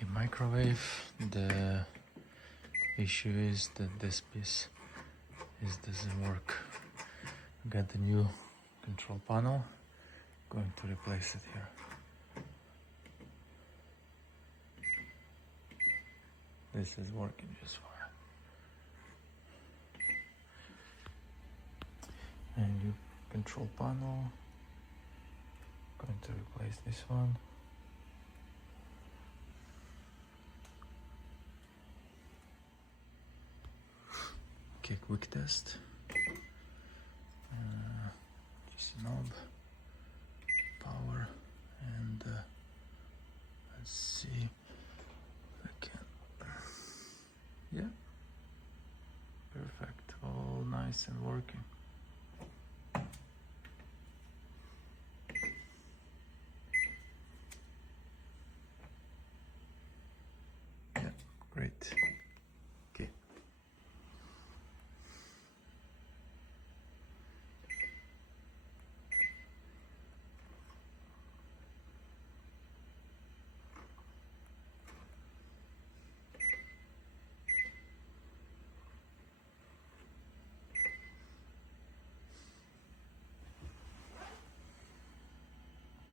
Okay, microwave. The issue is that this piece doesn't work. Got the new control panel. Going to replace it here. This is working just fine. And new control panel. Going to replace this one. Okay, quick test. Just a knob, power, and let's see if I can. Yeah, perfect. All nice and working. Yeah, great.